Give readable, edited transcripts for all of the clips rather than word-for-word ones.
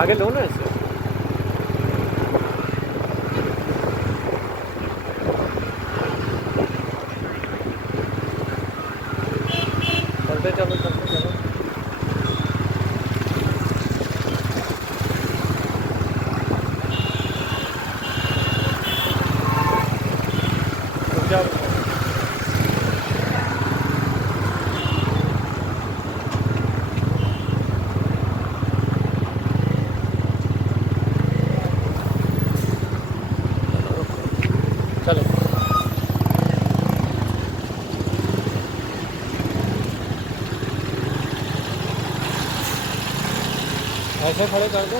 आगे लो ना ऐसे। चलते चलो चलते चलो। रुक जाओ। चलो ऐसे खड़े कर दो।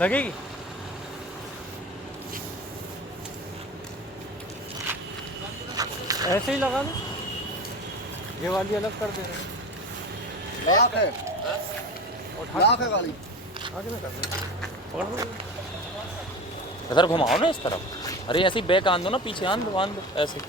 लगेगी। ऐसे ही लगा लो। ये वाली अलग कर दे रहे हैं। लाख है, लाख है गाड़ी। आगे ना कर दे। पकड़ लो। इधर घुमाओ ना इस तरफ। अरे ऐसे ही बैक आन दो ना, पीछे आन दो ऐसे।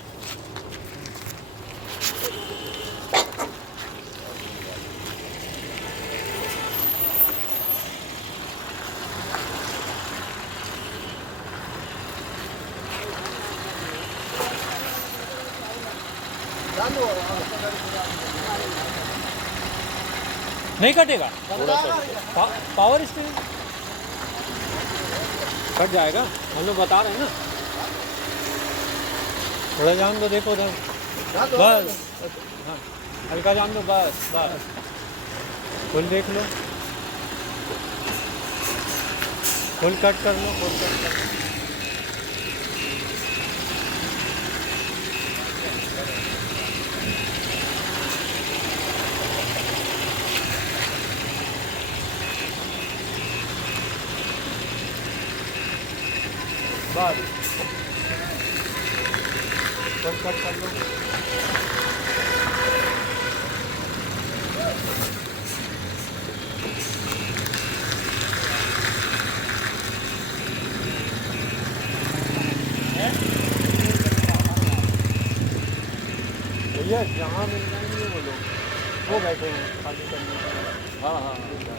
नहीं कटेगा। थोड़ा सा पावर स्टीयरिंग कट जाएगा। हम लोग बता रहे हैं ना। थोड़ा जान दो, देखो उधर। बस हाँ, हल्का जान दो, बस बस। फुल देख लो, फुल कट कर लो, फुल कट कर लो। बस फुल कट कर लो। भैया जहाँ मिल जाएंगे वो लोग वो बैठे हैं खाली करने के लिए। हाँ हाँ ठीक है।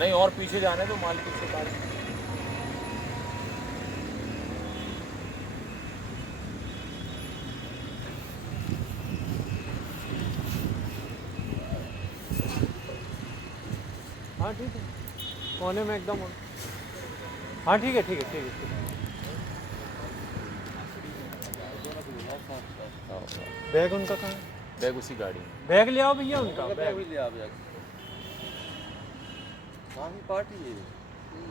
नहीं और पीछे जाने तो माल पीछे काट। हाँ ठीक है, कोने में एकदम। हाँ ठीक है ठीक है ठीक है ठीक है। बैग उनका कहाँ है? बैग उसी गाड़ी में। बैग ले आओ भैया उनका बैग। पार्टी है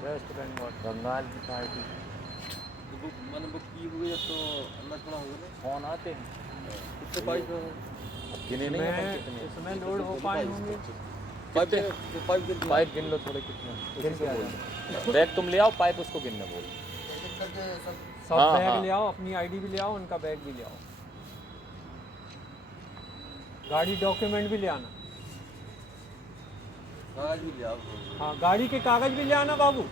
रेस्टोरेंट वाला बंगाल की पार्टी। तो मैंने बुक की हुई है तो अंदर थोड़ा होगा ना। फोन आते हैं। कितने पाइप है? गिने नहीं अपन इसमें कितने। इसमें लोड हो पाए होंगे। पाइप गिन लो थोड़े कितने। गिन के आ जाओ। बैग तुम ले आओ, पाइप उसको गिनने बोलो। सब हाँ, बैग हाँ। ले आओ, अपनी आईडी भी ले आओ, उनका बैग भी ले आओ। गाड़ी डॉक्यूमेंट भी ले आना। कागज भी ले आओ। हाँ गाड़ी के कागज भी ले आना बाबू।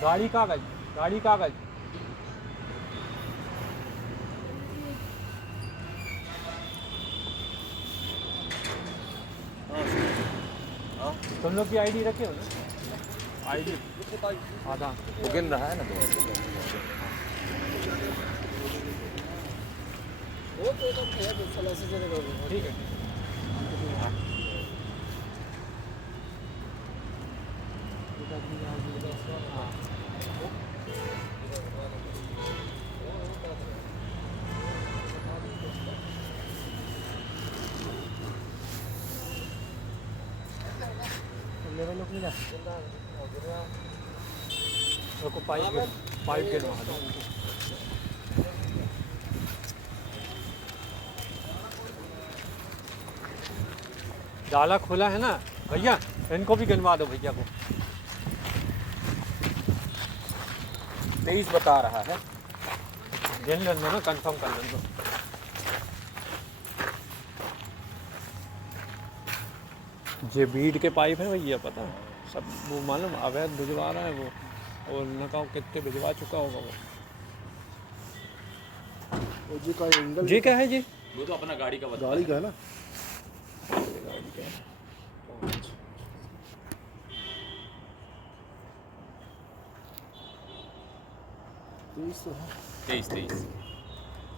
गाड़ी कागज, गाड़ी कागज। हाँ तुम लोग की आईडी रखे हो ना? आईडी आधा वो गिन रहा है ना तो। वो तो है तो चला से चलेगा। ठीक है। लेवल नहीं जा रुको, पाइप गिरवा दो। डाला खुला है ना भैया, इनको भी गिनवा दो भैया को। 23 बता रहा है। गिन लेने दो ना, कंफर्म कर लेने दो। ये बीड के पाइप है भैया, पता है सब वो मालूम अवैध भिजवा रहा है वो, और न कहो कितने भिजवा चुका होगा वो। जी का एंगल जी क्या है जी? वो तो अपना गाड़ी का बता गाड़ी का है ना। तेईस तेईस।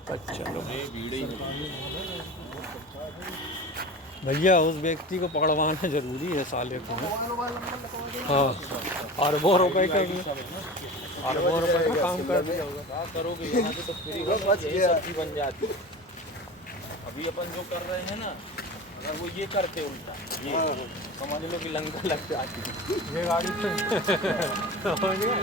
चलो भीड़ ही भैया उस व्यक्ति को पकड़वाना जरूरी है साले को। हाँ अरबों रुपए का अरबों रुपए का काम कर दिया होगा। क्या करोगे, यहाँ पे तो फ्री का यही सब्जी बन जाती। अभी अपन जो कर रहे हैं ना, अगर वो ये करते उल्टा ये समझ लो कि लंका लग जाती। ये गाड़ी से समझ गए?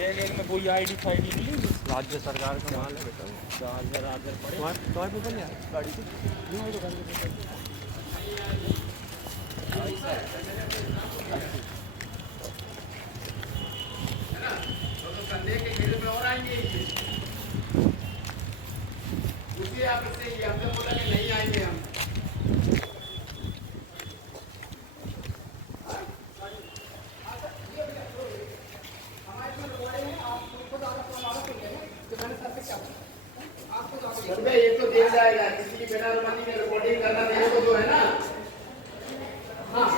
एक में कोई आईडी फाईडी नहीं, राज्य सरकार का माल है बेटा। चार्जर पड़े तुम्हारे पेपर नहीं आया गाड़ी से? संडे के खेल में और आएंगे उसी आप से हमने बोला कि नहीं आएंगे हम। ये तो देख जाएगा किसी की बिना अनुमति के रिकॉर्डिंग करना मेरे को जो है ना। हाँ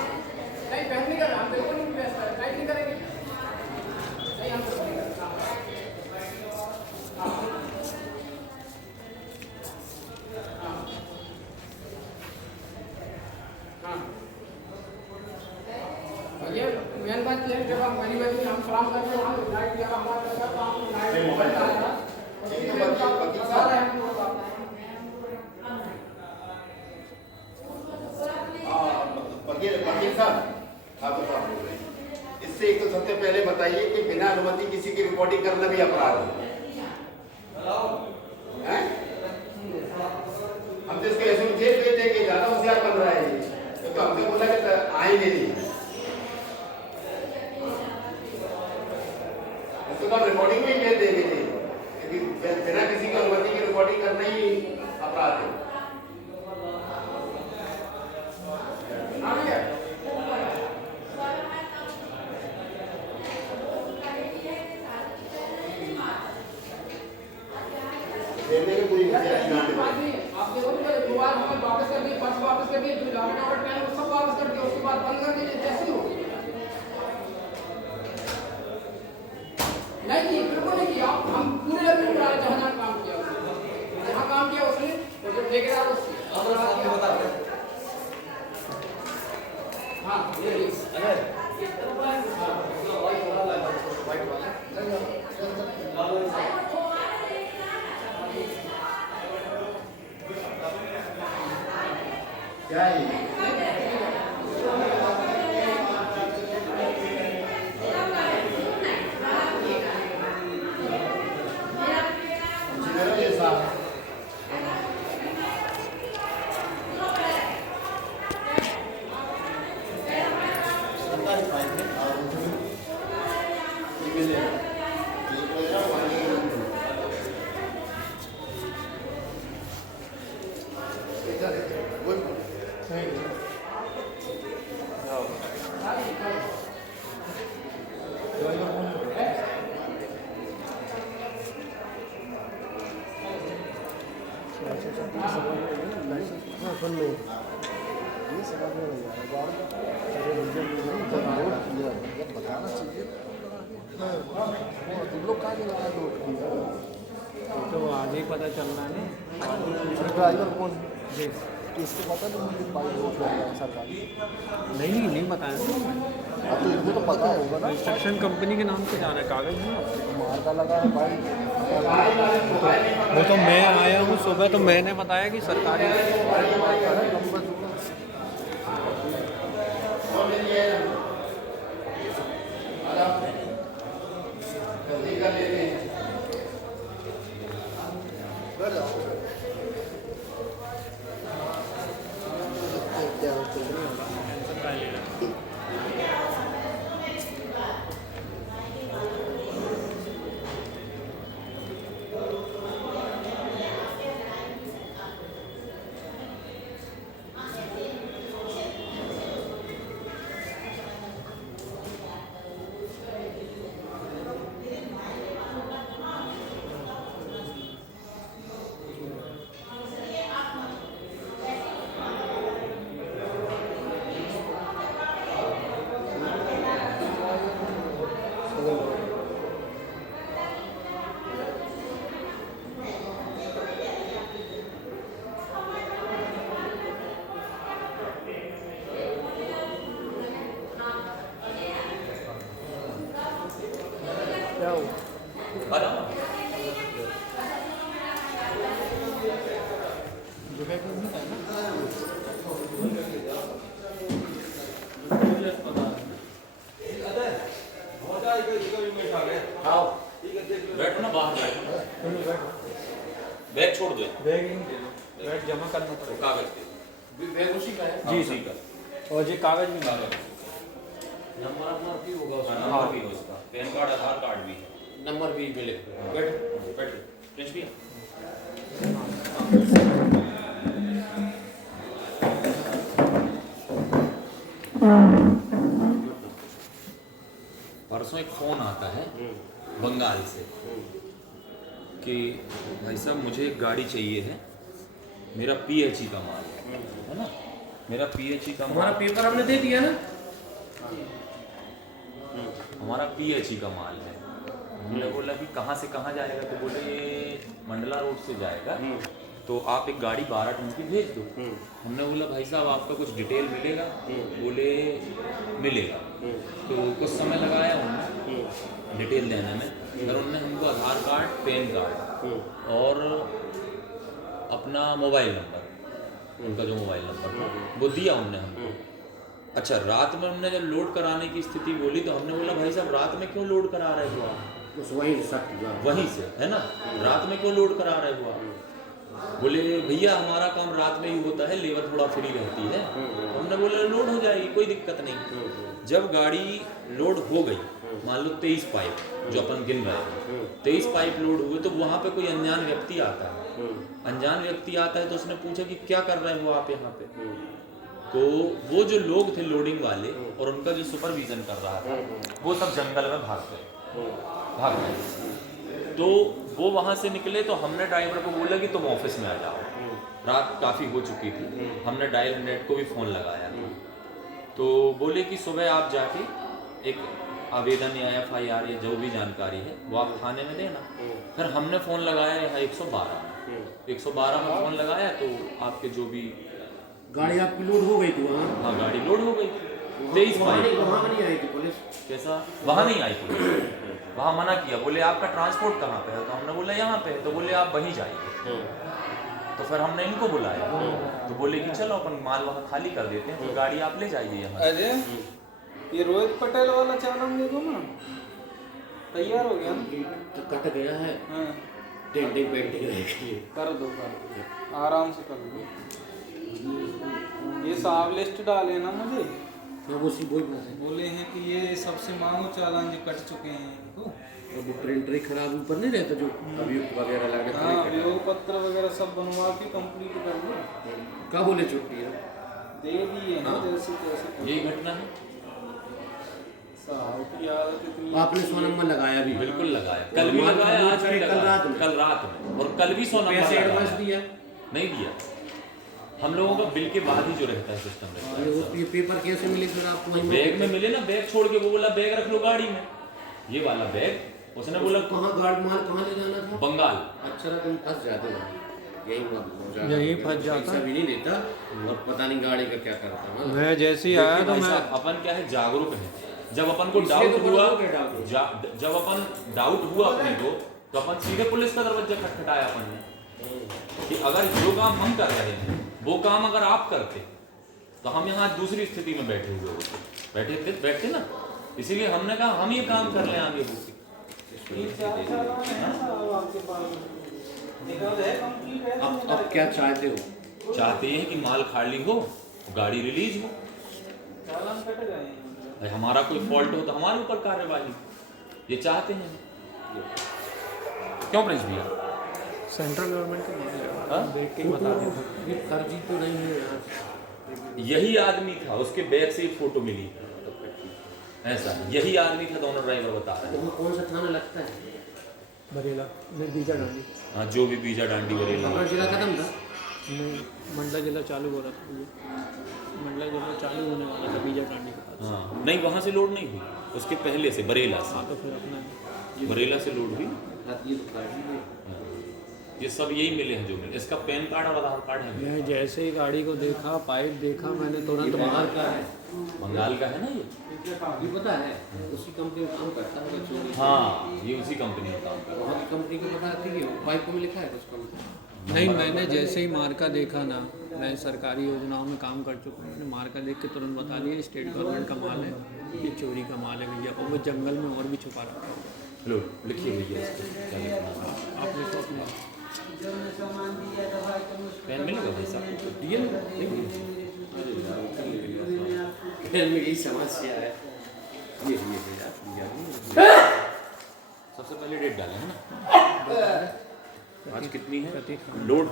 नहीं बैठ नहीं कर रहा, हम बिल्कुल नहीं बैठ नहीं करेंगे। नहीं हम ये मेन बात ये है, जब हम गरीब हम सलाम करते हैं, हम लाइट दिया हमारा काम लाइट मोबाइल आ रहा है। वकील साहब आप इससे एक तो सबसे पहले बताइए कि बिना अनुमति किसी की रिकॉर्डिंग करना भी अपराध है? हम तो इसको ऐसे जेल भेज देंगे, ज्यादा होशियार बन रहा है ये। तो हमसे बोला कि आएंगे नहीं, इसको तो हम रिकॉर्डिंग में ही भेज देंगे जी, क्योंकि बिना किसी की अनुमति की रिकॉर्डिंग करना ही अपराध है। देने में कोई आप देखो तो दोबारा हमने वापस कर दिए, पर्स वापस कर दिए, जो लॉग आउट प्लान वो सब वापस कर दिया, उसके बाद बंद कर दिए, जैसे हो नहीं की बिल्कुल नहीं किया। हम पूरे लेवल पर जहाँ काम किया, जहाँ काम किया उसने जो ठेकेदार उससे हाँ क्या है बताना चाहिए लोग कहाँ के लगा दो तो आगे ही पता चल रहा है ना। ड्राइवर कौन जी इसको पता नहीं मुझे बाइक रोक रहा है सरकार नहीं बताया अब तो इनको तो पता होगा ना। इंस्ट्रक्शन कंपनी के नाम से जा रहा है, कागज है ना। मार का लगा है बाइक वो तो मैं आया हूँ सुबह, तो मैंने बताया कि सरकारी बैठो ना, बाहर बैठो, बैग छोड़ दो, बैग जमा करना पड़ेगा। कागज दे, बैग उसी का है। जी उसी का और ये कागज भी मिला नंबर अपना भी होगा उसका। नंबर भी है उसका, पैन कार्ड आधार कार्ड भी है। नंबर भी मिलेगा। बैठो बैठो, प्रिंस भैया परसों एक फ़ोन आता है बंगाल से कि भाई साहब मुझे एक गाड़ी चाहिए है, मेरा PHE का माल है ना, मेरा PHE का हमारा माल, पेपर हमने दे दिया ना। हमारा PHE का माल है। हमने बोला कि कहाँ से कहाँ जाएगा, तो बोले ये मंडला रोड से जाएगा, तो आप एक गाड़ी 12 टन की भेज दो। हमने बोला भाई साहब आपका कुछ डिटेल मिलेगा? बोले मिलेगा। तो कुछ समय लगाया उन्होंने डिटेल देने में, फिर उन्होंने हमको आधार कार्ड, पैन कार्ड और अपना मोबाइल नंबर, उनका जो मोबाइल नंबर था वो दिया उनने हमको। अच्छा, रात में उन्होंने जब लोड कराने की स्थिति बोली तो हमने बोला भाई साहब रात में क्यों लोड करा रहे हो आप? वहीं से है ना, रात में क्यों लोड करा रहे हो आप? बोले भैया हमारा काम रात में ही होता है, लेबर थोड़ा फ्री रहती है। हमने बोला लोड हो जाएगी, कोई दिक्कत नहीं। जब गाड़ी लोड हो गई, मान लो 23 पाइप जो अपन गिन रहे हैं, 23 पाइप लोड हुए, तो वहाँ पे कोई अनजान व्यक्ति आता है। अनजान व्यक्ति आता है तो उसने पूछा कि क्या कर रहे हो आप यहाँ पे? तो वो जो लोग थे लोडिंग वाले और उनका जो सुपरविजन कर रहा था वो सब जंगल में भाग गए। तो वो वहाँ से निकले तो हमने ड्राइवर को बोला कि तुम ऑफिस में आ जाओ। रात काफ़ी हो चुकी थी, हमने डायल 100 को भी फ़ोन लगाया था। तो बोले कि सुबह आप जाके एक आवेदन या FIR या जो भी जानकारी है वो आप थाने में देना। फिर हमने फ़ोन लगाया यहाँ 112 में 112 में फ़ोन लगाया तो आपके जो भी गाड़ी आपकी लोड हो गई थी वहाँ? हाँ गाड़ी लोड हो गई थी। 23 वहाँ पाइप नहीं आई थी पुलिस? कैसा? वहाँ नहीं आई पुलिस, वहाँ मना किया। बोले आपका ट्रांसपोर्ट कहाँ पे है? तो हमने बोला यहाँ पे है। तो बोले आप वहीं जाइए। तो फिर हमने इनको बुलाया तो बोले कि चलो अपन माल वहाँ खाली कर देते हैं, तो गाड़ी आप ले जाइए यहाँ। अरे ये रोहित पटेल वाला चालान देखो ना, तैयार हो गया ना? तो कट गया है, हाँ, डेंटिंग पेंटिंग रह गई है। कर दो आराम से कर दो। ये साहब लिस्ट डाले ना मुझे, तो वो सी बोल रहे बोले हैं कि ये सबसे मांगो चालान जो कट चुके हैं इनको। और वो प्रिंटर ही खराब ऊपर नहीं रहता जो अभियुक्त वगैरह लगा हाँ, अभियोग पत्र वगैरह सब बनवा के कंप्लीट कर लो। कब बोले छुट्टी है? दे दिए हैं जैसे तैसे। यही घटना है। साहब की आदत इतनी। आपने 100 नंबर लगाया भी? बिल्कुल लगाया, कल भी लगाया, आज भी लगाया, कल रात में, और कल भी 100 नंबर पैसे एडवांस लगाया। दिया? नहीं दिया, हम लोगों का बिल के बाद ही जो रहता है सिस्टम रहता है। और ये पेपर कैसे मिले फिर आपको? वहीं बैग में मिले ना, बैग छोड़ के वो बोला बैग रख लो गाड़ी में, ये वाला बैग। उसने बोला कहाँ गार्ड माल कहाँ ले जाना था? बंगाल। अच्छा तुम फंस जाते हो यहीं फंस जाता। पैसा भी नहीं देता और पता नहीं गाड़ी का क्या करता है। मैं जैसे ही आया तो भाई मैं साहब, अपन क्या है जागरूक है। जब अपन को इसलिए डाउट तो हुआ, बड़ों को डाउट जब अपन डाउट हुआ अपने को, तो अपन सीधे पुलिस का दरवाजा खटखटाया अपन ने कि अगर जो काम हम कर रहे हैं वो काम अगर आप करते तो हम यहाँ दूसरी स्थिति में बैठे हुए होते, बैठते ना। इसीलिए हमने कहा हम ये काम कर लें आगे होके। अब क्या चाहते हो? चाहते हैं कि माल खाली हो, गाड़ी रिलीज हो, चालान कट गए हैं। भाई हमारा कोई फॉल्ट हो तो हमारे ऊपर कार्रवाई, ये चाहते हैं। क्यों प्रिंस भैया? सेंट्रल गवर्नमेंट के देख के बता देता। ये फर्जी तो नहीं है यार। यही आदमी था, उसके बैग से एक फोटो मिली ऐसा, यही आदमी था, दोनों ड्राइवर बता रहे हैं। तो कौन सा थाना लगता है? बरेला नहीं, बीजा डांडी। हाँ, जो भी बीजा डांडी बरेला। अपना जिला खत्म था? नहीं, मंडला जिला चालू हो रहा था। मंडला जिला चालू होने वाला था बीजा डांडी का। हाँ नहीं, वहाँ से लोड नहीं हुई, उसके पहले से बरेला से, तो फिर अपना बरेला से लोड हुई। ये तो गाड़ी में ये सब यही मिले हैं जो मिले। इसका पैन कार्ड और आधार कार्ड है। मैं जैसे ही गाड़ी को देखा, पाइप देखा, मैंने तुरंत बाहर का है। बंगाल का है ना ये? ये पता है उसी कंपनी में काम करता है चोरी। हाँ, ये उसी कंपनी में काम कर रहा बहुत कंपनी को पता थी कि पाइप में लिखा है कुछ कंपनी। नहीं, मैंने जैसे ही मार्का देखा ना, मैं सरकारी योजनाओं में काम कर चुका हूँ, मैंने मार्का देख के तुरंत बता दिया स्टेट गवर्नमेंट का माल है, ये चोरी का माल है भैया। और वो जंगल में और भी छुपा रखा है। है। लो लिखिए भैया इसको क्या लिखना है। आप लिखो अपने। पेन मिलेगा भाई साहब? दिए ना में यही समस्या है। ये सबसे पहले डेट डालें है ना। आज कितनी है? लोड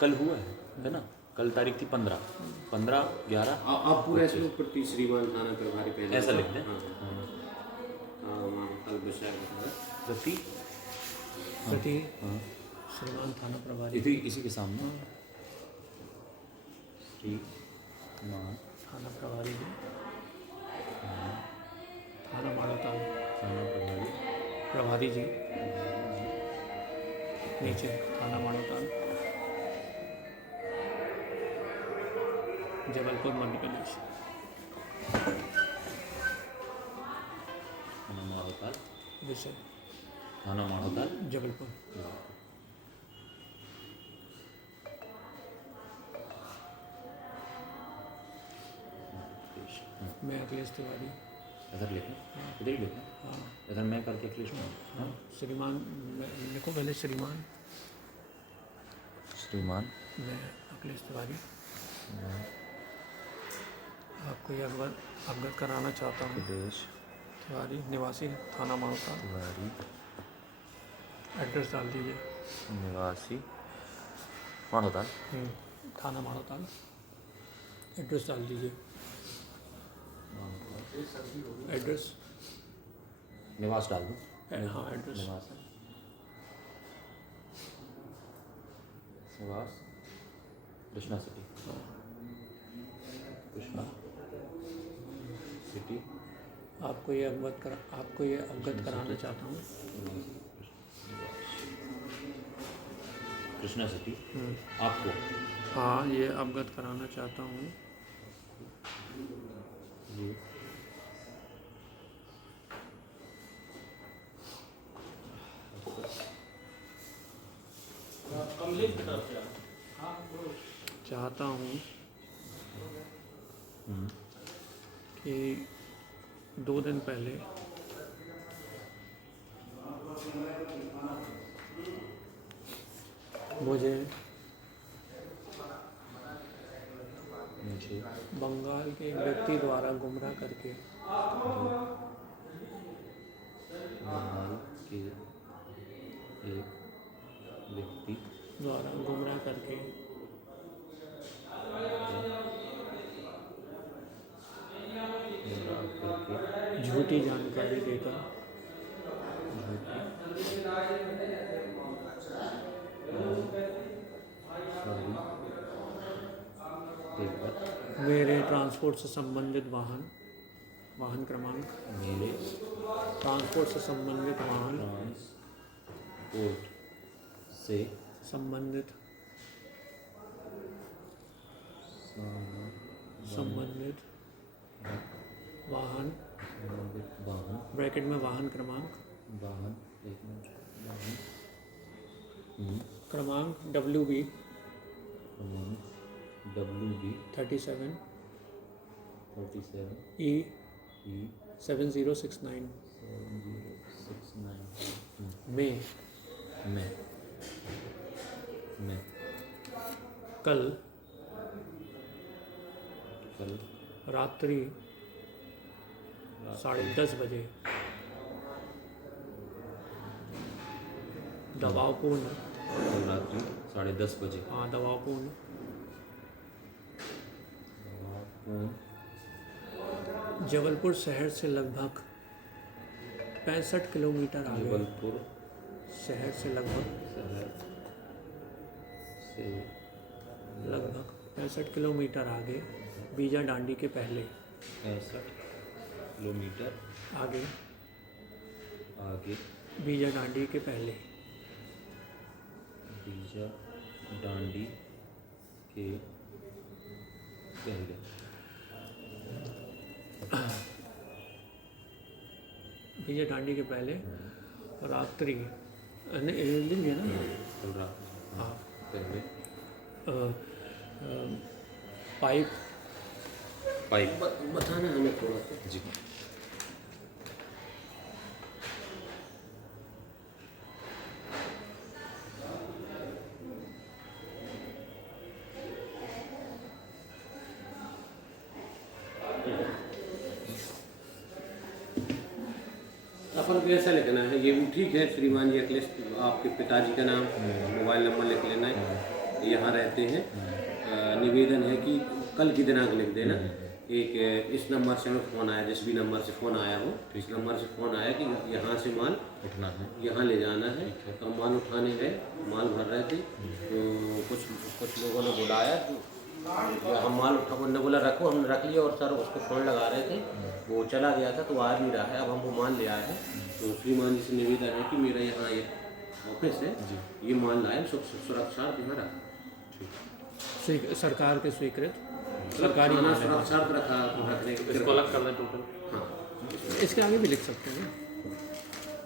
कल हुआ है ना? कल तारीख थी 15/11। आप पूरा ऐसे ऊपर श्रीमान थाना प्रभारी पहले ऐसा लिखते हैं। कल बचा प्रति श्रीमान थाना प्रभारी, इसी के सामने श्रीमान थाना प्रभारी जी, थाना माड़ोताल थाना प्रभारी जी, नीचे थाना माड़ोताल, जबलपुर मध्य प्रदेश। थाना माड़ोताल, विषय थाना माड़ोताल, जबलपुर। मैं अखिलेश तिवारी। इधर लिखें, इधर ही लिखें। हाँ इधर मैं करके अखिलेश में। हाँ, श्रीमान लिखो पहले श्रीमान। श्रीमान मैं अखिलेश तिवारी आपको ये अवगत कराना चाहता हूँ। अखिलेश तिवारी निवासी थाना माड़ोताल। तिवारी एड्रेस डाल दीजिए। निवासी माड़ोताल। थाना माड़ोताल। एड्रेस डाल दीजिए। एड्रेस निवास डाल दूँ? हाँ एड्रेस। निवास है। निवास कृष्णा सिटी। कृष्णा सिटी। आपको ये अवगत कराना चाहता हूँ। कृष्णा सिटी आपको? हाँ, ये अवगत कराना चाहता हूँ। जी चाहता हूँ कि 2 दिन पहले मुझे बंगाल के एक व्यक्ति द्वारा गुमराह करके बंगाल के एक व्यक्ति द्वारा गुमराह करके झूठी जानकारी देकर मेरे ट्रांसपोर्ट से संबंधित वाहन क्रमांक मेरे ट्रांसपोर्ट से संबंधित वाहन ट्रांसपोर्ट से संबंधित वाहन ब्रैकेट में वाहन क्रमांक क्रमांक WB 37 E 7069 में कल रात्रि 10:30 बजे दबावपूर्ण रात्रि 10:30 बजे हाँ दबावपूर्ण जबलपुर शहर से लगभग 65 किलोमीटर आगे जबलपुर शहर से लगभग 65 किलोमीटर आगे बीजा डांडी के पहले 65 किलोमीटर आगे आगे बीजा डांडी के पहले बीजा डांडी के पहले भैया डांडी के पहले रात्रि दिन है ना। कल रात हाँ पहले पाइप पाइप बताना हमें थोड़ा सा। जी अपन को ऐसा लिखना है, ये भी ठीक है श्रीमान जी, अखिलेश आपके पिताजी का नाम, मोबाइल नंबर लिख लेना है, यहाँ रहते हैं। निवेदन है कि कल की दिनांक लिख देना। एक इस नंबर से हमें फ़ोन आया, जिस भी नंबर से फ़ोन आया हो, इस नंबर से फ़ोन आया कि यहाँ से माल उठना है, यहाँ ले जाना है। तो हम माल उठाने गए, माल भर रहे थे, तो कुछ लोगों ने बुलाया, तो हम माल उठा, उन्होंने बोला रखो, हमने रख लिया और सर उसको फ़ोन लगा रहे थे, वो चला गया था तो आ नहीं रहा है। अब हम वो माल ले आए हैं, तो श्रीमान जी से निवेदन है कि मेरा यहाँ ये ऑफिस है, ये माल लाए सुरक्षा यहाँ रखा, सरकार के स्वीकृत सरकारी खाना माल है। सुरक्षा रखा रखने के। इसको अलग कर दें टोटल। हाँ, इसके आगे भी लिख सकते हैं,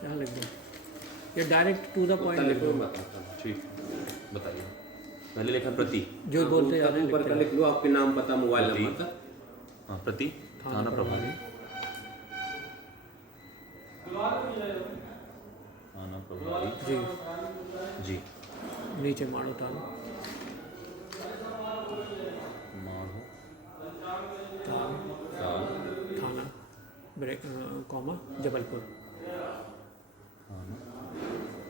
यहाँ लिख दो, ये डायरेक्ट टू द पॉइंट लिख दो। ठीक, बताइए। पहले लिखा प्रति, जो बोलते जा रहे हैं ऊपर का लिख लो, आपके नाम पता मोबाइल नंबर तक। हाँ प्रति थाना प्रभारी, थाना प्रभारी जी जी, नीचे माड़ो थाना, माढ़ो थाना थाना ब्रेक कॉमा जबलपुर। थाना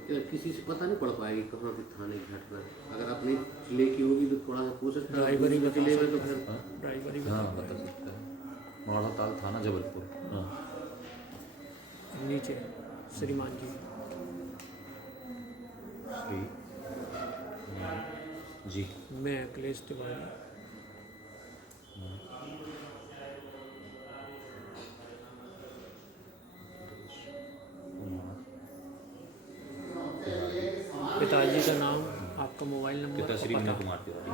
यार किसी से पता नहीं पड़ पाएगी कहाँ पे थाने की घटना है। अगर अपनी जिले की होगी तो थोड़ा सा पूछ सकते हैं, ड्राइवर ही दूसरे बता जिले में तो सकते फिर हैं, ड्राइवर ही हाँ बता सकता है। माढ़ो ताल थाना जबलपुर। हाँ नीचे श्रीमान जी, श्री जी, मैं अखिलेश तिवारी पिताजी का नाम, आपका मोबाइल नंबर, पिता श्री विनय कुमार तिवारी।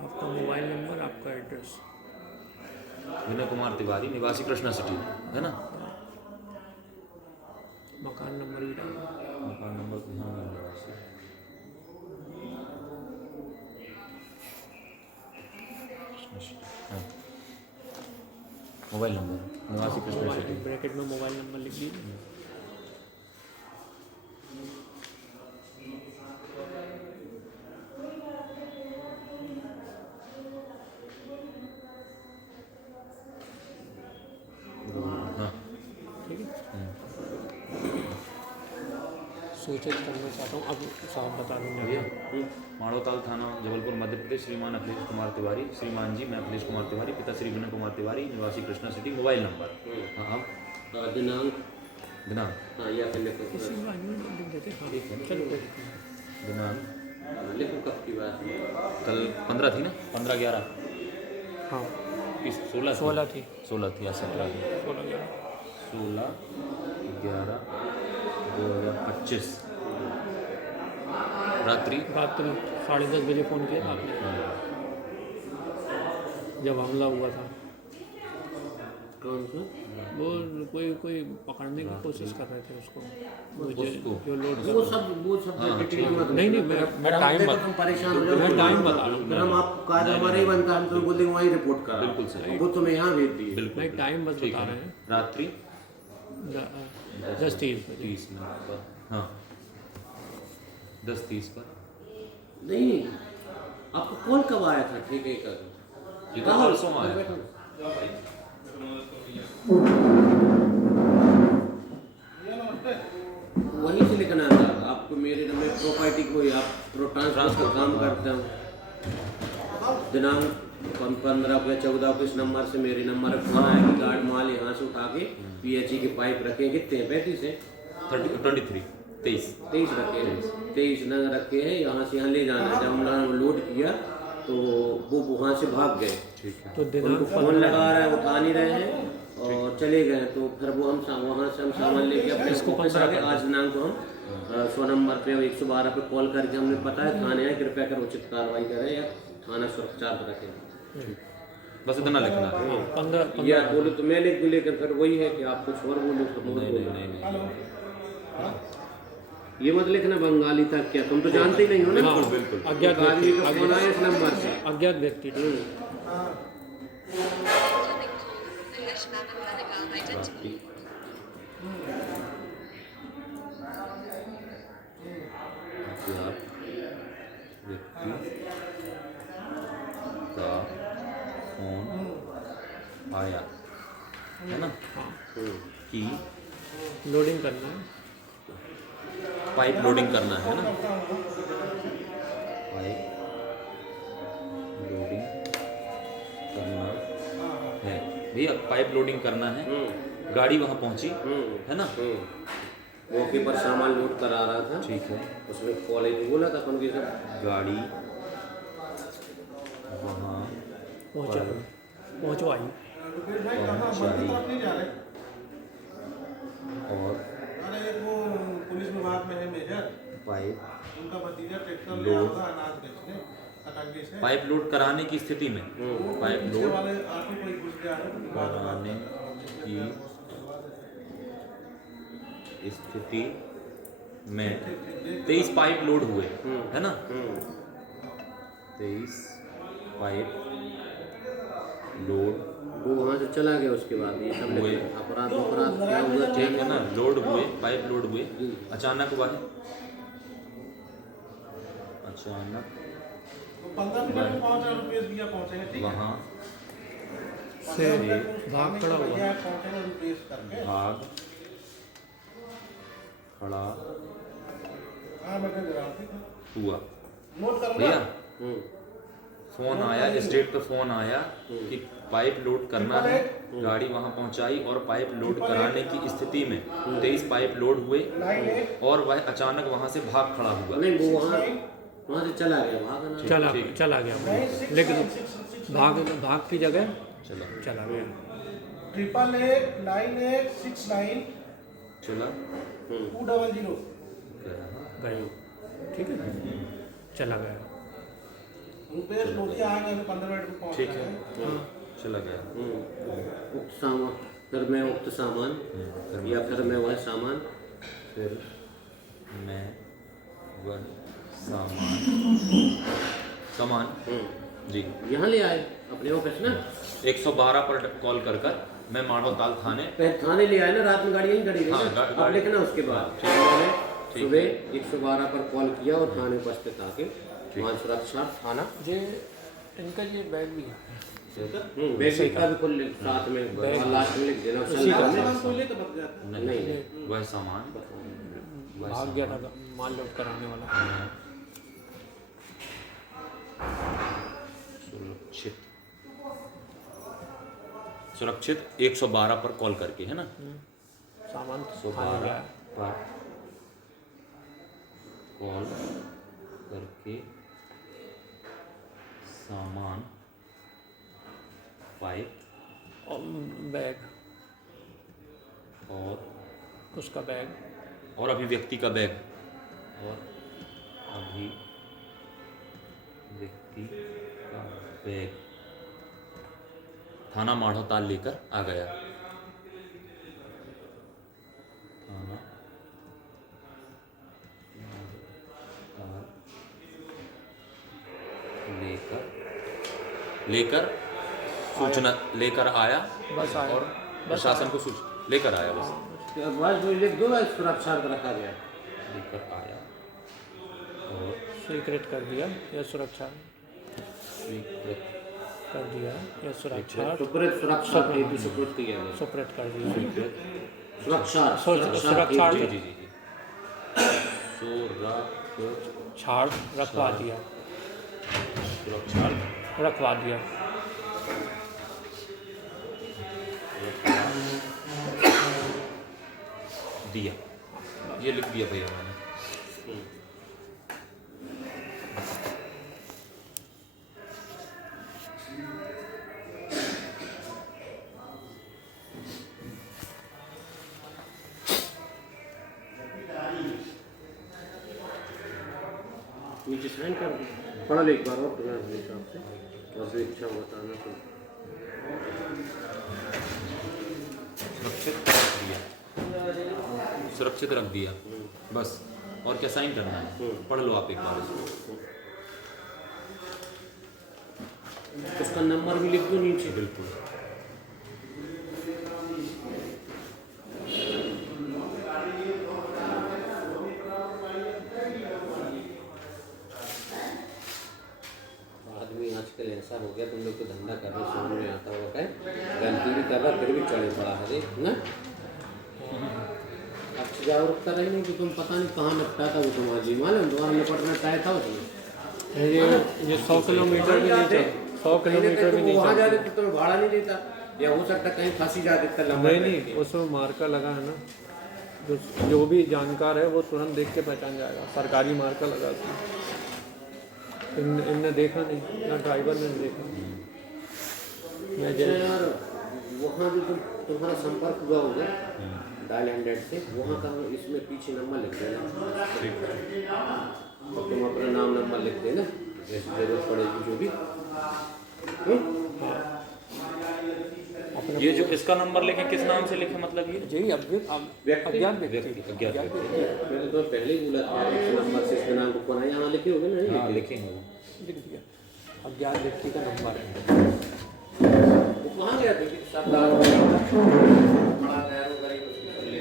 आपका मोबाइल नंबर, आपका एड्रेस। विनय कुमार तिवारी, निवासी कृष्णा सिटी, है ना। मकान नंबर भी डालो। मकान नंबर निवासी कृष्णा सिटी। हाँ मोबाइल नंबर निवासी कृष्णा सिटी। ब्रैकेट में मोबाइल नंबर लिख दीजिए। हाँ ठीक है, सूचित करना चाहता हूँ, अब साहब बता देंगे। माड़ोताल थाना जबलपुर मध्य प्रदेश। श्रीमान अखिलेश कुमार तिवारी। श्रीमान जी मैं अखिलेश कुमार तिवारी, पिता श्री विनय कुमार तिवारी, निवासी कृष्णा सिटी। मोबाइल नंबर, हाँ अब दिनांक, दिनांक, हाँ या फिर लिखो, किसी भी आदमी को लिख देते हैं। हाँ चलो कोई दिक्कत नहीं। दिनांक लिखो कब की बात है। कल 15 थी ना, 15/11 हाँ इस 16 16 थी, 16 थी या 17 थी, 16/11/2025 रात्रि 10:30 बजे फ़ोन किया था आपने, जब हमला हुआ था। कौन सा? वो कोई पकड़ने की कोशिश कर रहे थे उसको, वो जो लोड वो सब डिटेल में नहीं मैं टाइम तुम परेशान हो जाओ, मैं टाइम बता रहा फिर हूँ, हम आप कार्ड हमारा ही बनता है, हम तुम्हें बोल देंगे वहीं रिपोर्ट करा। बिल्कुल सही, वो तुम्हें यहाँ भेज दिए। बिल्कुल मैं टाइम बस ठीक बता है। रहे हैं। रात्रि 10:30 बजे। 30 मिनट पर, हाँ 10:30 पर। नहीं, आपको कॉल कब आया था? ठीक है, ये तो परसों आया था। वहीं से लिखना था आपको, मेरे नंबर प्रॉपर्टी को आप ट्रांसपोर्ट का काम करता हूँ। दिनांक 15 या 14 को इस नंबर से मेरे नंबर पर फोन आया कि गार्ड माल यहाँ से उठा के PHE के पाइप रखे, कितने हैं? 35 है, 23 रखे हैं, 23 नग रखे हैं, यहाँ से यहाँ ले जाना है। जब हमने लोड किया तो वो वहाँ से भाग गए। ठीक है। तो उनको दिनांक फोन लगा रहा है, उठा नहीं रहे हैं, और चले गए। तो फिर वो हम वहाँ से हम सामान लेके अपने ऑफिस आ गए। आज दिनांक को हम 100 नंबर पे 112 पे कॉल करके हमने बताया थाने आए, कृपया कर उचित कार्रवाई करें या थाना सुरक्षा रखें। बस इतना लिखना है। 15 या बोलो तो मैं लिख दूँ, लेकिन फिर वही है कि आप कुछ और बोलो तो बोलो। ये मत लिखना बंगाली था क्या, तुम तो जानते ही नहीं हो ना। बिल्कुल अज्ञात आदमी व्यक्ति, का फोन आया इस नंबर से। अज्ञात व्यक्ति। का फोन आया है ना कि लोडिंग करना है, पाइप लोडिंग करना है ना, पाइप लोडिंग करना है भैया, पाइप लोडिंग करना है। गाड़ी वहाँ पहुँची है ना, मौके पर सामान लोड करा रहा था। ठीक है। उसमें कॉलेज बोला था अपन के सब गाड़ी वहाँ पहुँचवाई पहुँचाई और पुलिस विभाग में है मेजर, पाइप उनका भतीजा ट्रैक्टर ले लोड आता अनाज बेचने अटंगे से पाइप लोड कराने की स्थिति में पाइप लोड वाले ऑटो कोई घुस गया है कराने की स्थिति में 23 पाइप लोड हुए है ना, 23 पाइप लोड वो वहाँ से चला गया। उसके बाद ये सब हुए। अपराध क्या हुआ ठीक है ना, लोड हुए, पाइप लोड हुए। अचानक वह अचानक 15 मिनट में पहुंचा, रुपये भैया पहुंचेंगे, ठीक है वहाँ से भाग खड़ा हुआ। भैया पहुंचेंगे रुपये करके। भाग खड़ा हाँ मैं कह रहा हूँ, ठीक है हुआ। नोट करो भैया ना। फोन आया, इस डेट पे फोन आया कि पाइप लोड करना है, गाड़ी वहां पहुंचाई और पाइप लोड कराने की स्थिति में 23 पाइप लोड हुए और वह अचानक वहां से भाग खड़ा हुआ। नहीं, वो वहाँ से चला गया, भागा ना। चला गया वो, लेकिन भाग की जगह चला गया। 888-9869 चला 200 गए, ठीक है ना, चला गया। रुपये लोधी आ गए 15 मिनट में पहुंच ठीक गए। है, चला गया। उक्त सामान, फिर मैं उक्त सामान या फिर मैं वह सामान, फिर मैं वह सामान जी यहाँ ले आए अपने ऑफिस में। 112 पर कॉल कर मैं मानवताल थाने पहले थाने ले आए ना, रात में गाड़ी यहीं खड़ी रही हाँ, ना। अब लिखना उसके बाद मैंने सुबह 112 पर कॉल किया और थाने उपस्थित आके वहाँ सुरक्षा थाना ये इनका ये बैग भी है, बेसिक का भी खुल साथ में लास्ट में लिख देना। नहीं वह सामान भाग गया था माल लोड कराने वाला। सुरक्षित सुरक्षित 112 पर कॉल करके है ना, सामान 112 पर कॉल करके सामान पाइप और बैग, और उसका बैग और अभिव्यक्ति का बैग और अभिव्यक्ति का बैग थाना माढ़ोताल लेकर आ गया। थाना लेकर सूचना लेकर आया, बस आया और प्रशासन को लेकर आया, बस बस वो लिख दो, सुरक्षा रखा गया। लेकर आया और स्वीकृत कर दिया या सुरक्षा स्वीकृत कर दिया या सुरक्षा सुरक्षा सुपुर्द किया गया। सुप्रेत कर दिया। सुरक्षा सुरक्षा जी जी जी जी छाड़ रखवा दिया, सुरक्षा रखवा दिया। दिया, ये लिख दिया भैया मैंने। नीचे साइन कर दो, पढ़ लो एक बार और तुम्हें अपने हिसाब से और जो इच्छा हो बताना तो। सुरक्षित रख दिया, सुरक्षित रख दिया बस। और क्या साइन करना है, पढ़ लो आप एक बार इसको। उसका नंबर भी लिख दो नीचे। बिल्कुल। आदमी आजकल ऐसा हो गया, तुम लोग तो धंधा कर रहे हो, समझ में आता होगा क्या, गलती भी कर रहा फिर भी चढ़े पड़ा है ना। अच्छी जागरूकता रही नहीं कि तुम पता नहीं कहाँ निपटा था वो तुम्हारी, मालूम तुम्हारा निपटना तय था उसमें। ये 100 किलोमीटर भी नहीं चल, 100 किलोमीटर भी नहीं वहाँ चल। जा रहे तो तुम्हें भाड़ा नहीं देता, या हो सकता कहीं फंसी जा देता लंबा। नहीं, उसमें मार्का लगा है ना, जो भी जानकार है वो तुरंत देख के पहचान जाएगा, सरकारी मार्का लगा उसमें। इनने देखा नहीं ना, ड्राइवर ने देखा। मैं यार वहाँ जो तुम्हारा संपर्क हुआ होगा डायल 100 से, वहाँ का इसमें पीछे नंबर लिख देना और तुम अपना नाम नंबर लिख देना, जैसे जरूरत पड़ेगी जो भी। ये जो इसका नंबर लिखे किस नाम से लिखे, मतलब ये जी अज्ञात व्यक्ति। मैंने तो पहले ही बोला था इस नंबर से इसके नाम को कौन है, यहाँ लिखे होंगे ना। हाँ लिखेंगे, लिख दिया, अज्ञात व्यक्ति का नंबर है। वो कहाँ गया था, सब बड़ा तैयार करेंगे उसकी ले।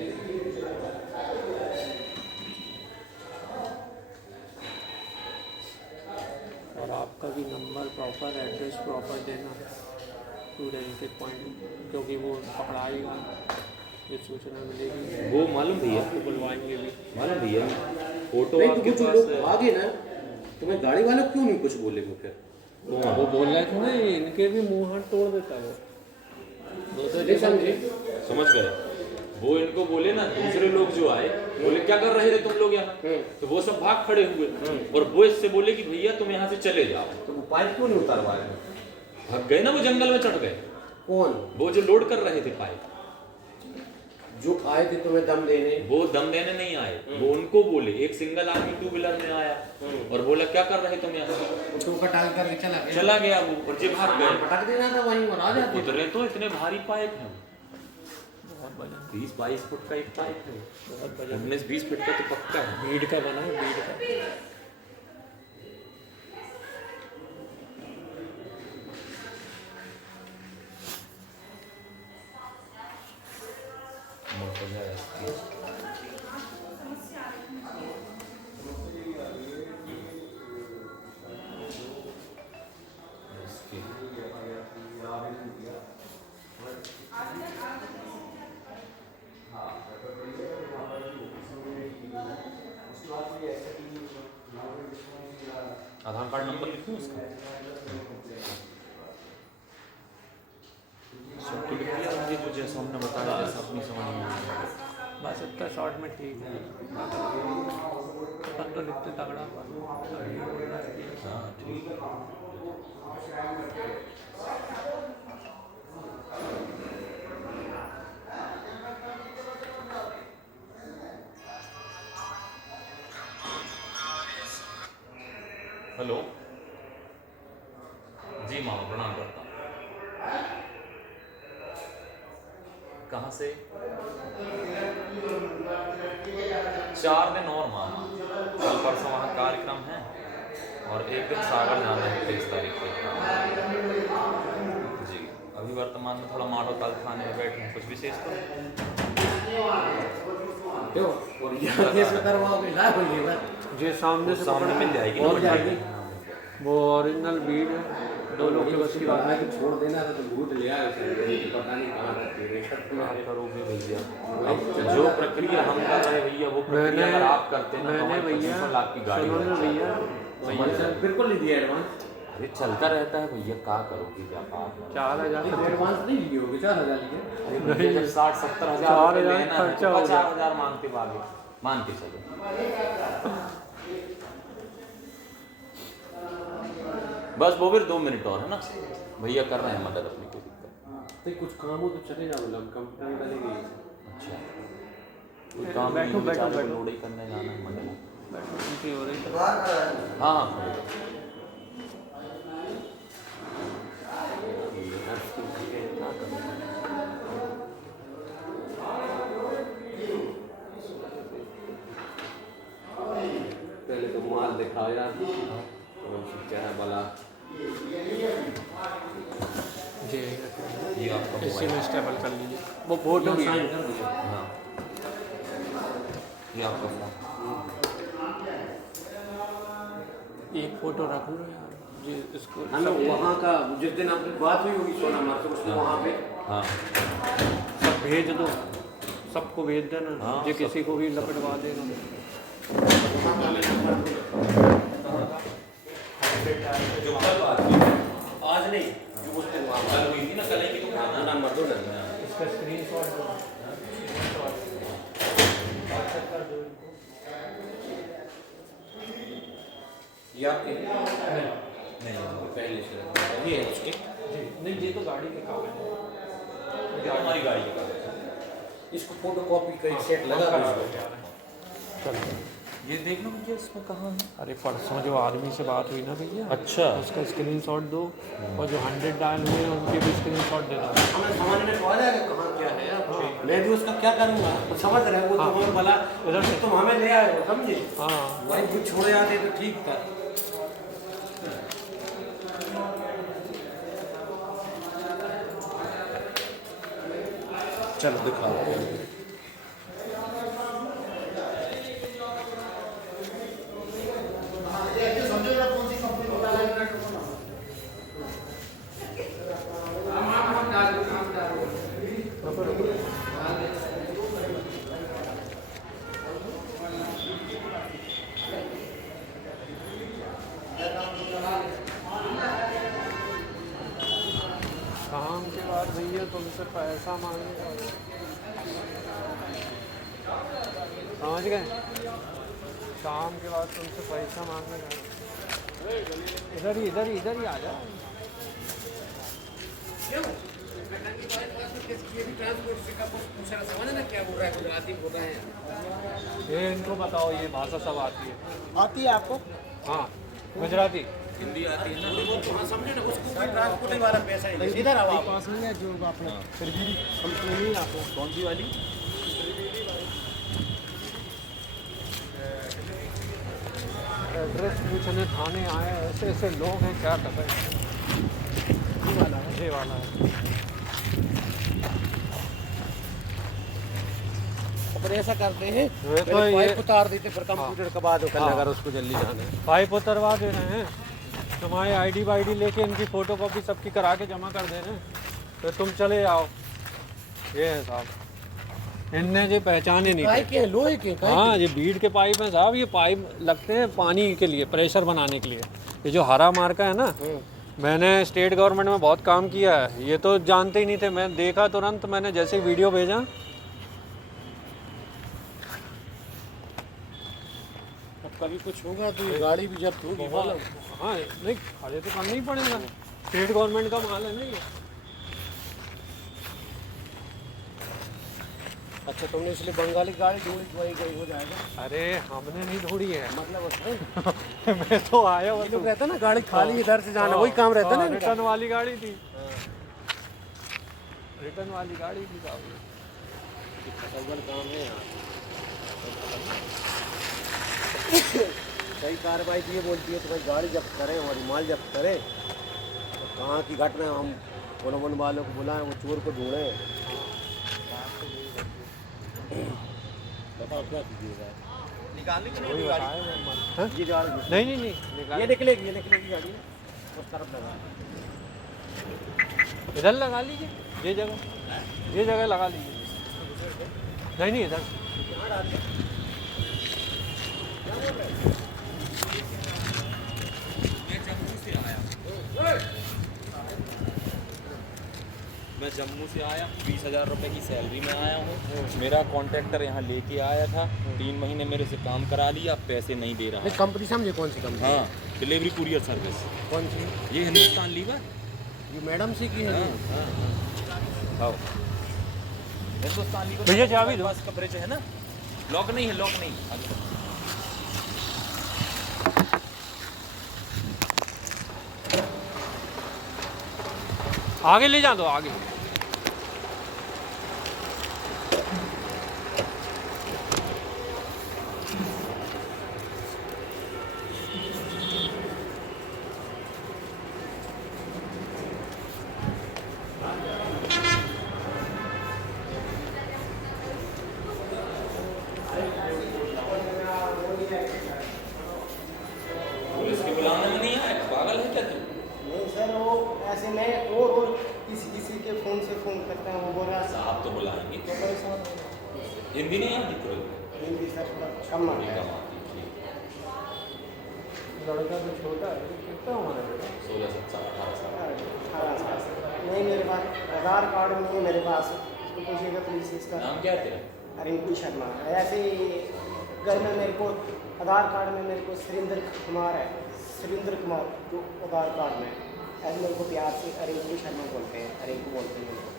और आपका भी नंबर प्रॉपर, एड्रेस प्रॉपर देना स्टूडेंट पॉइंट, क्योंकि वो पकड़ाएगा, ये सूचना मिलेगी वो मालूम भैया, तो बुलवाएंगे भी। मालूम भैया फोटो नहीं आपके तो पास कुछ लोग आगे ना, तुम्हें गाड़ी वाला क्यों नहीं कुछ बोले वो फिर। वो बोल रहे थे ना, इनके भी मुंह हाथ तोड़ देता वो। नहीं समझे, समझ गए। वो इनको बोले ना, दूसरे लोग जो आए बोले क्या कर रहे थे तुम लोग यहाँ, तो वो सब भाग खड़े हुए और वो इससे बोले कि भैया तुम यहाँ से चले जाओ। तो वो पाइप क्यों नहीं उतारवाए, भाग गए ना, वो जंगल में चढ़ गए। कौन वो जो लोड कर रहे थे पाइप, जो आए थे तुम्हें दम देने, वो दम देने नहीं आए, वो उनको बोले। एक सिंगल आदमी 2 व्हीलर में आया और बोला क्या कर रहे तुम यहाँ, तो कटाल करके चला गया वो और जे भाग गए। पटक देना था वहीं और आ जाते। उतरे तो इतने भारी पाइप है, बहुत वजन, 20-22 फुट का एक पाइप है, बहुत वजन, 19-20 फुट का तो पक्का है। बीड का बना है, बीड का। आधार कार्ड नंबर लिखूँ उसका, सब तो लिख दिया मुझे, जो जैसा हमने बताया जैसा अपनी समझ में आया। बस इतना शॉर्ट में ठीक है, तब तो लिखते तगड़ा। हाँ ठीक है। हेलो जी मामा, प्रणाम करता हूँ। कहाँ से? 4 दिन और मामा, कल परसों वहाँ कार्यक्रम है और एक दिन सागर जाना है 23 तारीख को। जी अभी वर्तमान में थोड़ा माधो ताल थाने में बैठे हैं, कुछ विशेष तो क्यों और यहाँ कैसे करवाओगे, ला बोलिए बस। जो सामने से सामने मिल जाएगी ना, और मिल जाएगी। जाएगी। वो ओरिजिनल बीड है, 2 लोग के बस की बात है। छोड़ देना था तो भूत ले आए उसे, पता नहीं कहाँ रखी रेशत में। आप करोगे भैया, अब जो प्रक्रिया हम कर रहे हैं भैया, वो प्रक्रिया अगर आप करते हैं ना, तो मैंने हमारी भैया 25 लाख की गाड़ी सुनो ना भैया, बिल्कुल नहीं दिया एडवांस। अरे चलता रहता है भैया, क्या करोगे व्यापार। 4000 एडवांस नहीं लिए होगे, 4000 लिए। नहीं जब 60-70 हजार 4,000 लेना है खर्चा तो हो गया। 50,000 मांगते भागे, मान के चलो। बस वो फिर 2 मिनट और है ना भैया, कर रहे हैं मदद अपनी, कोई दिक्कत। तो कुछ काम हो तो चले जाओ, हम कंप्यूटर में डालेंगे। अच्छा कोई काम बैठो, नहीं, बैठो, बेचारे को बैठो। लोड ही करने जाना है मंडला। उल्टी हो रही है। हाँ पहले तो माल दिखाया क्या है भला जी ये आपका इसी मोबाइल में स्टेबल कर लीजिए। वो फोटो भी है। साइन कर दीजिए। हाँ ये आपका फोन एक फोटो रख लो यार जी इसको। हम लोग वहाँ का जिस दिन आपकी बात हुई होगी सोना मार से उसको वहाँ पे हाँ सब भेज दो, सबको भेज देना। हाँ, जो किसी को भी लपटवा देना। जो कल बात हुई आज नहीं जो उस दिन वहाँ कल हुई थी ना, कल की तो नंबर दो ना इसका स्क्रीनशॉट दो। ये आपके नहीं पहले से ये है उसके नहीं ये तो गाड़ी के कागज है। ये हमारी गाड़ी का कागज है। इसको फोटो कॉपी का सेट लगा दो इसको। चलो ये देख लो मुझे इसमें कहाँ है। अरे परसों जो आदमी से बात हुई ना भैया, अच्छा उसका स्क्रीनशॉट दो और जो 100 डायल हुए हैं उनके भी स्क्रीनशॉट दे दो। हमें समझ में तो आ जाएगा कहाँ क्या है यार। मैं भी उसका क्या करूँगा तो समझ रहे हो वो तो हमें भला उधर से तुम हमें ले आए हो समझे हाँ भाई कुछ छोड़ आते तो ठीक था। चलो दिखाओ। काम के बाद भैया तुमसे पैसा मांगेगा। समझ गए? काम के बाद तुमसे पैसा मांगेगा। इधर ही आ जाओ। समझ ना क्या बोल रहा है, गुजराती बोल रहे हैं। ये इनको बताओ, ये भाषा सब आती है। आती है आपको? हाँ गुजराती। हिंदी आती है ना। हाँ समझे ना उसको कोई ट्रांसपोर्ट वाला पैसा नहीं दे। इधर आओ आप। पास नहीं है जो आपने फिर भी कंपनी नहीं आपको कौन सी वाली? एड्रेस पूछने थाने आए, ऐसे ऐसे लोग हैं, क्या कर रहे हैं। ये वाला है। पर ऐसा करते हैं ये तो पहले ये पाइप उतार देते फिर कंप्यूटर के बाद करना अगर उसको जल्दी जाना है। पाइप उतरवा दे रहे हैं, तुम्हारी आईडी वाईडी लेके इनकी फोटोकॉपी सबकी करा के जमा कर दे रहे हैं, फिर तुम चले जाओ। ये है साहब, इनने जो पहचाने नहीं काय के लोहे के काय हाँ ये बीड के पाइप हैं साहब। ये पाइप लगते हैं पानी के लिए, प्रेशर बनाने के लिए। ये जो हरा मार्का है ना, मैंने स्टेट गवर्नमेंट में बहुत काम किया है। ये तो जानते ही नहीं थे, मैं देखा तुरंत, मैंने जैसे ही वीडियो भेजा। अब कभी कुछ होगा तो ये गाड़ी भी जब्त होगी बोलो। हाँ नहीं खड़े तो करना ही पड़ेगा, स्टेट गवर्नमेंट का माल है ना ये। अच्छा तुमने इसलिए बंगाली गाड़ी ढूंढी तो वही गई हो जाएगा अरे हमने नहीं ढूंढी है, मतलब उसमें मैं तो आया ये लोग रहता ना गाड़ी खाली इधर से जाना वही काम रहता ना इनका। रिटर्न वाली गाड़ी थी, रिटर्न वाली गाड़ी थी साहब। फसलबल काम है यहाँ सही कार्रवाई की ये बोलती है तो भाई गाड़ी जब्त करें और माल जब्त करें। तो कहाँ की घटना हम वन वालों को बुलाएं, वो चोर को ढूंढें। बताओ क्या कीजिएगा। वही बताया हाँ? ये गाड़ी नहीं नहीं नहीं निकाल। ये निकलेगी गाड़ी उस तरफ लगा। इधर लगा लीजिए, ये जगह लगा लीजिए। नहीं नहीं इधर मैं जम्मू से आया, 20,000 रुपये की सैलरी में आया हूँ। मेरा कॉन्ट्रैक्टर यहाँ लेके आया था, 3 महीने मेरे से काम करा लिया, पैसे नहीं दे रहा। कंपनी समझे कौन सी कंपनी? हाँ डिलीवरी कुरियर सर्विस। कौन सी? ये हिंदुस्तान लीवर। ये मैडम सी की है। हाँ हिंदुस्तान लीवर। भैया चाबी दो। बस कवरेज है ना, लॉक नहीं है, लॉक नहीं। आगे ले जा दो आगे। पुलिस के बुलाने में नहीं आएगा, पागल है क्या तू? नहीं सर, वो ऐसे मैं रोज रोज किसी के फ़ोन से फ़ोन करता हूँ, वो बोल रहा है साहब तो बुलाएंगे, क्या परेशान हो? हिंदी नहीं आती तुझे? हिंदी सर कम आता है। कम आती थी। लड़का तो छोटा है, कितना उम्र है बेटा? 16, 17, 18 साल। 18 साल से। नहीं मेरे पास आधार कार्ड नहीं है मेरे पास, उसको पूछिएगा पुलिस इसका। नाम क्या है तेरा? रिंकू शर्मा है। ऐसे ही घर में मेरे को आधार कार्ड में मेरे को सुरेंद्र कुमार है, सुरेंद्र कुमार जो आधार कार्ड में ऐसे मेरे को प्यार से रिंकू शर्मा बोलते हैं, रिंकू बोलते हैं मेरे को।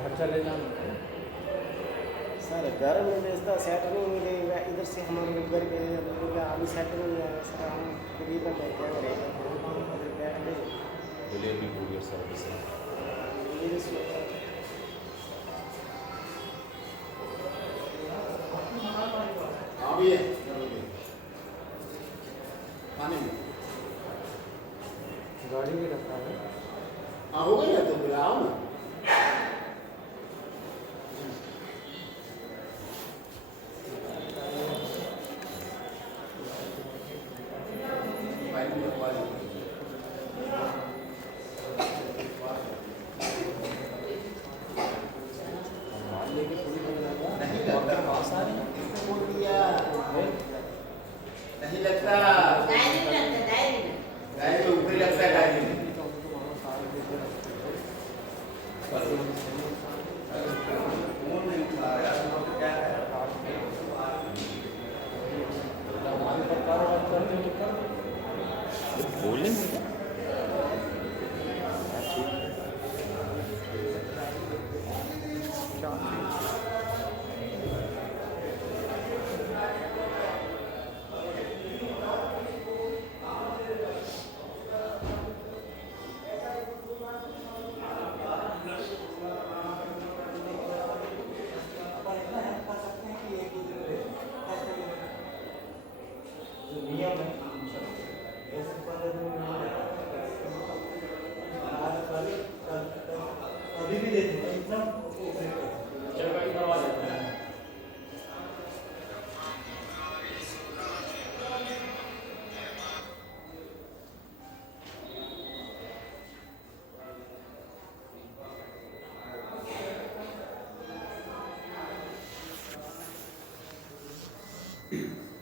घर चले जाना। सर घर में व्यवस्था सेट नहीं मिलेगा, इधर से हमारे घर के अभी सेट नहीं है सर, हम गरीब में बैठे हैं, डिलीवरी कुरियर सर्विस है। अभी पानी में गाड़ी भी रखा है। हाँ हो गया तो फिर आओ ना। नहीं लगता डायरी में ऊपर लगता है डायरी में। बोलेंगे अभी भी देखो इतना Thank you.